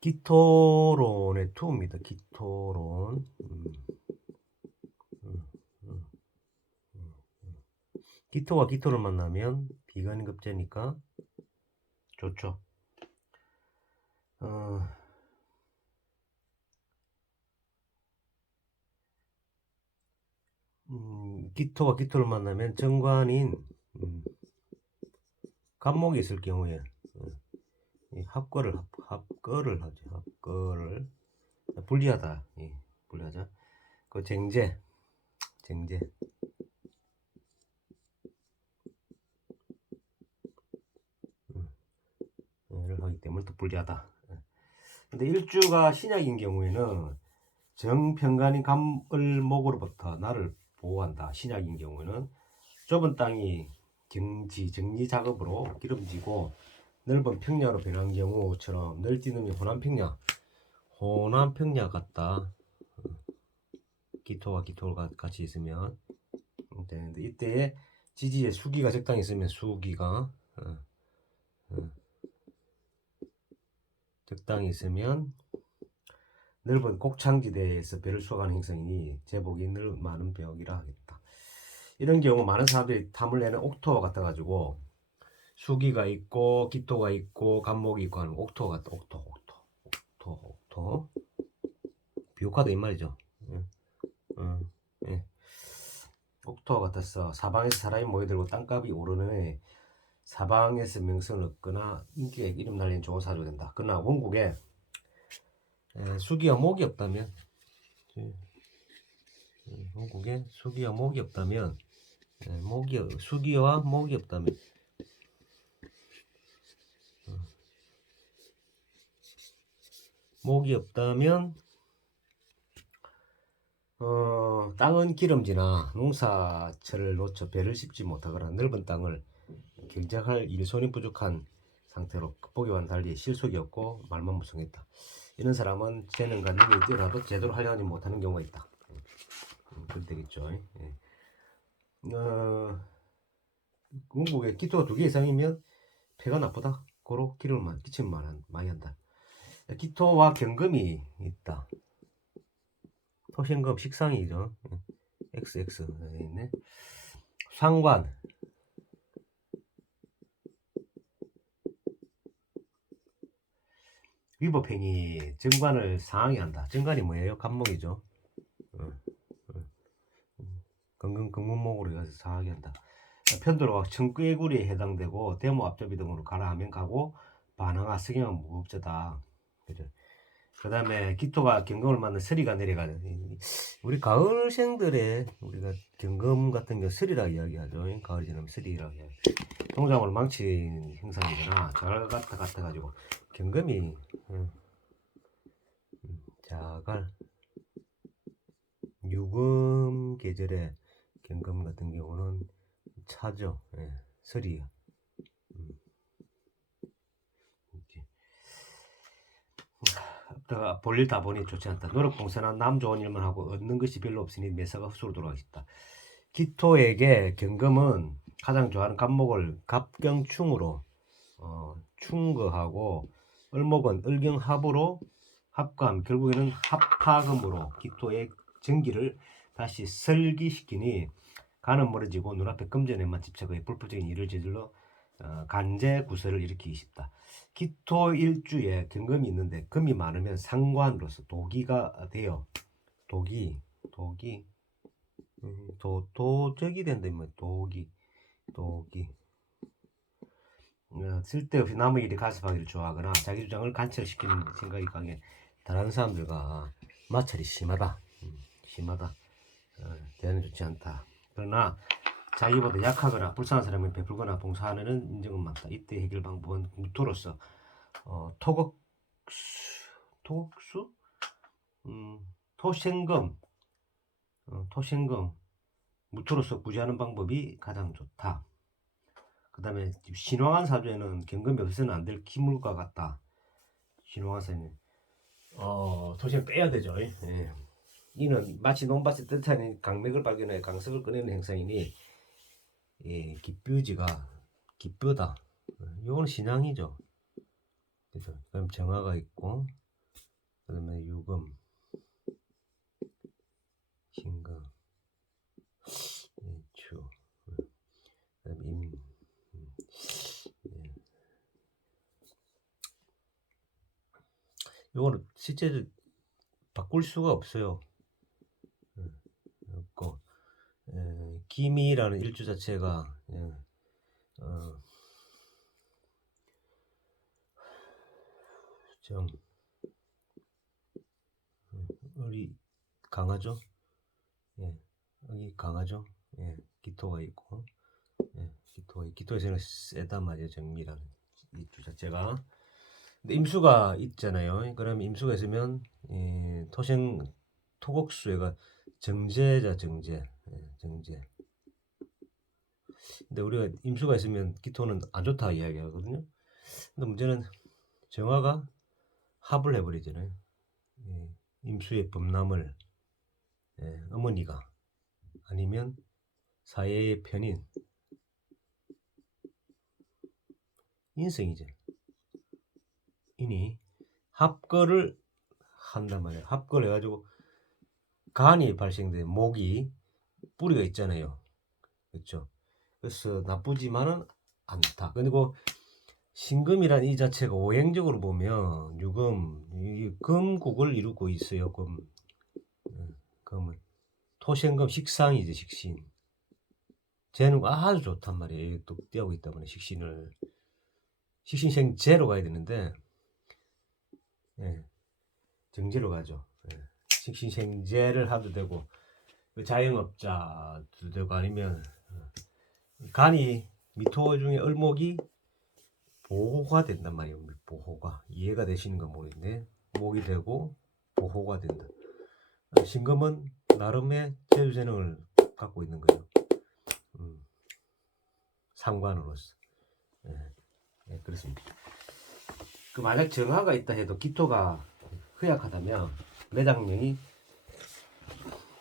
기토론의 투입니다. 기토론. 음, 음, 기토와 기토를 만나면 비관급제니까 좋죠. 어, 기토와 기토를 만나면 정관인 간목이 있을 경우에 합거를 하죠. 합거를 불리하다. 불리하자. 그 쟁제를 하기 때문에 또 불리하다. 근데 일주가 신약인 경우에는 정평간인 감을목으로부터 나를 보호한다. 신약인 경우에는 좁은 땅이 정리 작업으로 기름지고 넓은 평야로 변한 경우처럼 널뛰는 호남평야 같다. 기토와 기토가 같이 있으면 되는데 이때에 지지에 수기가 적당히 있으면 수기가 적당히 있으면 넓은 곡창지대에서 배를 수확하는 행성이니 제복이 많은 벽이라 하겠다. 이런 경우 많은 사람들이 탐을 내는 옥토와 같아가지고 수기가 있고 기토가 있고 간목이 있고 하는 옥토 같다. 옥토 비옥하다 이 말이죠. 응, 응, 예. 옥토와 같아서 사방에서 사람이 모여들고 땅값이 오르는 사방에서 명성을 얻거나 인기가 이름 날리는 좋은 사주가 된다. 그러나 원국에 수기와 목이 없다면 원국에 수기와 목이 없다면 수기와 목이 없다면 목이 없다면 땅은 기름지나 농사철을 놓쳐 배를 씹지 못하거나 넓은 땅을 경작할 일손이 부족한 상태로 보기와는 달리 실속이 없고 말만 무성했다. 이런 사람은 재능과 능력이 뛰어나도 제대로 하려하지 못하는 경우가 있다. 그렇게 되겠죠. 원국에 기토가 2개 이상이면 폐가 나쁘다. 고로 기름을 끼치면 많이 한다. 기토와 경금이 있다. 토신금 식상이죠. XX 있네. 상관 위법행위 정관을 상하게 한다. 정관이 뭐예요? 간목이죠. 금근목으로 해서 상하게 한다. 편도로가 청꾀구리에 해당되고 대모 앞잡이 등으로 가라하면 가고 반항하 승형 무법자다. 그죠? 그 다음에 기토가 경금을 맞는 서리가 내려가는 우리 가을생들의 우리가 경금 같은 경 서리라고 이야기하죠. 가을이 지나면 서리라고 이야기. 농작물 망친 형상이거나 자갈 같아가지고 경금이 자갈 유금 계절에 경금 같은 경우는 차죠. 서리. 볼일 다 보니 좋지 않다. 노력봉사나 남 좋은 일만 하고 얻는 것이 별로 없으니 매사가 헛수로 돌아가겠다. 기토에게 경금은 가장 좋아하는 갑목을 갑경충으로 충거하고 을목은 을경합으로 합감 결국에는 합파금으로 기토의 전기를 다시 설기시키니 간은 멀어지고 눈앞에 금전에만 집착해 불법적인 일을 저질러 간제 구설을 일으키기 쉽다. 기토 일주에 경금이 있는데 금이 많으면 상관으로서 도기가 되어 도기 도적이 된다 뭐 도기 쓸데없이 남의 일에 가습하기를 좋아하거나 자기 주장을 관철시키는 생각이 강해 다른 사람들과 마찰이 심하다. 대안이 좋지 않다. 그러나 자기보다 약하거나 불쌍한 사람을 베풀거나 봉사하는 인정은 많다. 이때 해결 방법은 무토로서 토국수, 토생금, 무토로서 구제하는 방법이 가장 좋다. 그 다음에 신왕한 사주에는 경금이 없어서는 안 될 기물과 같다. 신왕한 사주는 토생 빼야 되죠. 예. 이는 마치 논밭에 뜻하는 강맥을 발견해 강석을 꺼내는 행상이니 기뼈다. 이거는 신앙이죠. 그래서 그럼 정화가 있고 그다음에 유금, 신금, 주, 그다음에 예. 요거는 실제 바꿀 수가 없어요. 없고, 기미라는 일주 자체가 좀 을이 강하죠. 예, 을이 강하죠. 예, 기토가 있고, 예, 기토에서는 세단 말이에요. 정미라는 일주 자체가. 근데 임수가 있잖아요. 그럼 임수가 있으면 토곡수가 정제자 정제, 정제. 근데 우리가 임수가 있으면 기토는 안 좋다 이야기하거든요. 근데 문제는 정화가 합을 해버리잖아요. 임수의 범람을 어머니가 아니면 사회의 편인 인성이죠. 이니 합거를 한단 말이에요. 합거를 해가지고 간이 발생돼 목이 뿌리가 있잖아요. 그렇죠. 그래서 나쁘지만은 않다. 그리고 신금이란 이 자체가 오행적으로 보면 유금, 금국을 이루고 있어요. 금은 토생금 식상이죠. 식신. 쟤는 아주 좋단 말이에요. 또 띄하고 있다 보니 식신생제로 가야 되는데 정제로 가죠. 식신생제를 하도 되고 자영업자도 되고 아니면 간이 미토 중에 을목이 보호가 된단 말이에요. 보호가 이해가 되시는 건 모르겠네. 목이 되고 보호가 된다. 신금은 나름의 제주재능을 갖고 있는 거예요. 상관으로서. 그렇습니다. 그 만약 정화가 있다 해도 기토가 허약하다면 매장령이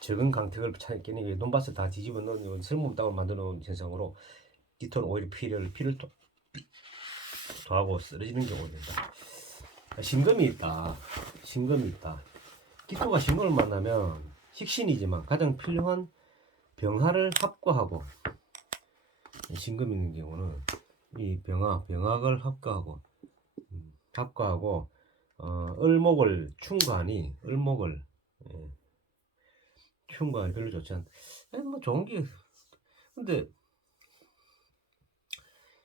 적은 강택을 깨니 논밭을 다 뒤집어 놓은 쓸모없다고 만들어 놓은 현상으로 기토는 오히려 피를 더하고 쓰러지는 경우가 된다. 신금이 있다. 기토가 신금을 만나면 식신이지만 가장 필요한 병화를 합과하고 신금 있는 경우는 이 병학을 합과하고 을목을 충관이 별로 좋지 않다. 뭐 좋은 게 근데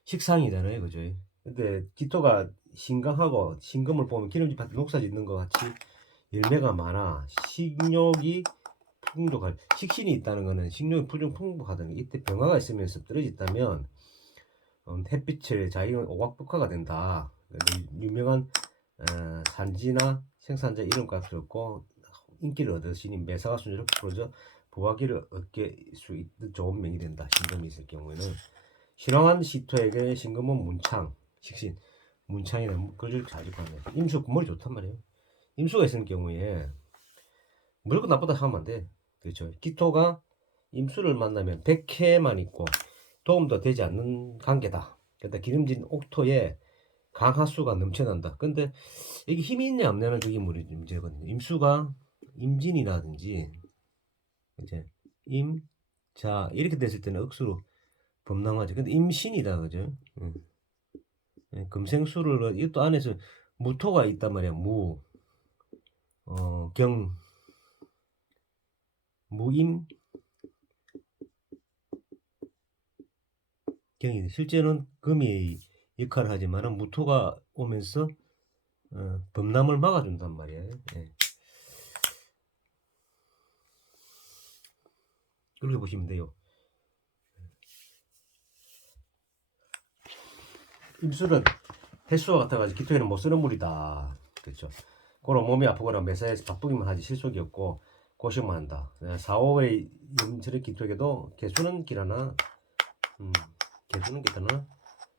식상이잖아요, 그죠? 근데 기토가 신강하고 신금을 보면 기름집한테 녹사 짓는 것 같이 열매가 많아 식욕이 풍족할 식신이 있다는 거는 식욕이 풍족하다는 게 이때 병화가 있으면서 떨어졌다면 햇빛을 자기는 오각백화가 된다. 유명한 산지나 생산자 이름값이 없고 인기를 얻으시니 매사가 순조롭게 풀어져 부화기를 얻게 수 있는 좋은 명이 된다. 신금이 있을 경우에는 신왕한 시토에게 신금은 문창, 식신, 문창이라는 그걸 자직하네. 임수 머리 좋단 말이에요. 임수가 있을 경우에 무조건 나쁘다 하면 안 돼. 그렇죠. 기토가 임수를 만나면 백해만 있고 도움도 되지 않는 관계다. 그러니까 기름진 옥토에 강하수가 넘쳐난다. 근데 이게 힘이 있냐 없냐는 그게 문제거든요. 임수가 임진이라든지 이제 임자 이렇게 됐을 때는 억수로 범람하죠. 근데 임신이다, 그죠? 금생수를 이것도 안에서 무토가 있단 말이야. 무임 경이 실제는 금이 역할을 하지만은 무토가 오면서 범람을 막아준단 말이에요. 그렇게 보시면 돼요. 임술은 횟수와 같아가지고 기토에는 못 쓰는 물이다. 그렇죠. 그런 몸이 아프거나 매사에서 바쁘기만 하지 실속이 없고 고생만 한다. 4, 5의 임술의 기토에게도 개수는 기라나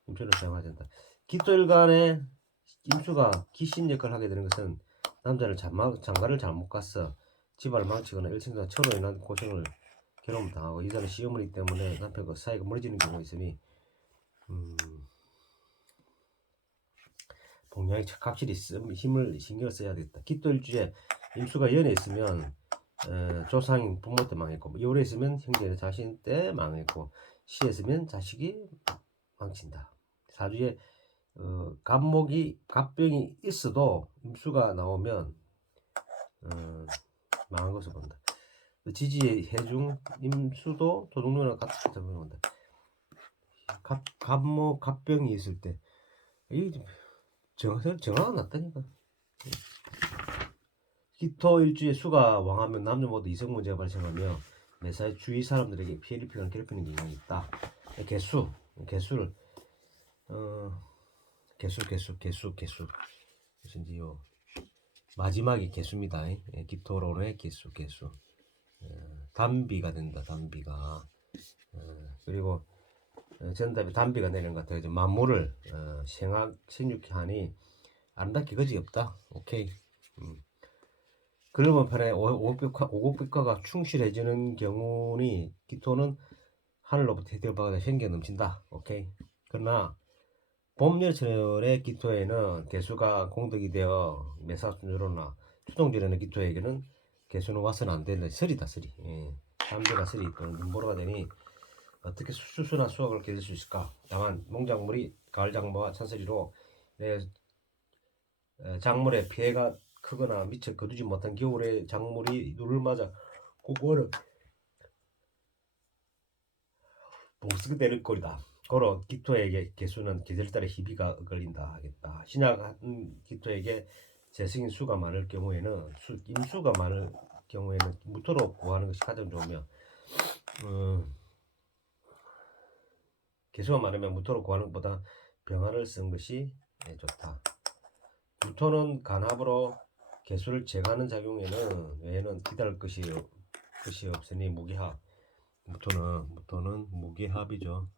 임수를 사용하야 된다. 기토일간의 임수가 기신 역할을 하게 되는 것은 남자를 장가를 잘못 갔어 집안을 망치거나 일생과 처로 인한 고생을 괴로움 당하고 여자는 시어머니 때문에 남편과 사이가 멀어지는 경우가 있으니 봉양이 확실히 힘을 신경을 써야 되겠다. 기토일주에 임수가 연에 있으면 조상인 부모 때 망했고, 요래 있으면 형제 자신 때 망했고, 시에 있으면 자식이 망친다. 사주에 갑병이 있어도 임수가 나오면 망한 것을 본다. 지지의 해중 임수도 도둑놈이랑 같이 본다. 갑병이 있을 때 이 정화가 났다니까. 기토일주에 수가 왕하면 남녀 모두 이성 문제가 발생하며 매사에 주위 사람들에게 피해를 입히거나 괴롭히는 경향이 있다. 개수를 개수 무슨 지요 마지막이 개수입니다. 기토로의 개수 단비가 된다. 단비가 그리고 전답에 단비가 내리는 것 같아요. 이제 만물을 생육해 하니 아름답게 거지 없다. 오케이. 글로번 편에 오곡백화가 충실해지는 경우니 기토는 하늘로부터 대대받아 생겨 넘친다. 오케이. 그러나 봄, 여름철의 기토에는 개수가 공덕이 되어 매사순으로나 추동절에는 기토에게는 개수는 와서는 안 된다. 설이다. 담배가 설이 또는 눈보라가 되니 어떻게 수수나 수확을 기댈 수 있을까? 다만 농작물이 가을 장마와 찬설이로 작물에 피해가 크거나 미처 거두지 못한 겨울에 작물이 눈을 맞아 그거를 봉쓰게 되는 꼴이다. 고로 기토에게 개수는 계절달에 희비가 걸린다 하겠다. 신약한 기토에게 재승인 수가 많을 경우에는 임수가 많을 경우에는 무토로 구하는 것이 가장 좋으며 개수가 많으면 무토로 구하는 것보다 병화를 쓴 것이 좋다. 무토는 간합으로 개수를 제거하는 작용에는 외에는 기다릴 것이 없으니 무기합. 무토는 무기합이죠.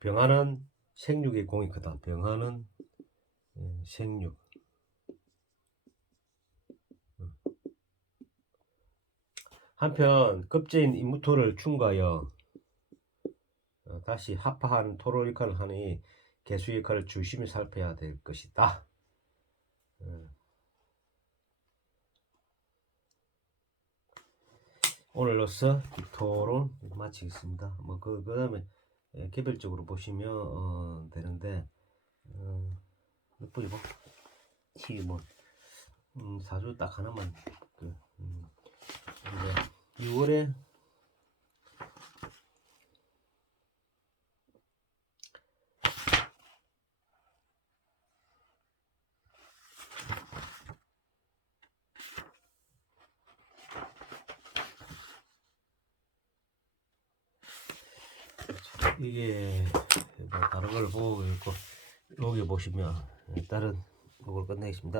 병화는 생육의 공이 크다. 병화는 생육. 한편 급제인 임무토를 충과하여 다시 합파한 토로 역할을 하니 개수 역할을 주심히 살펴야 될 것이다. 오늘로서 기토론 마치겠습니다. 그 다음에 개별적으로 보시면 되는데 몇 분이고 사주 딱 하나만 이제 6월에 이게 뭐 다른 걸 보고 있고 여기 보시면 다른 곡을 끝내겠습니다.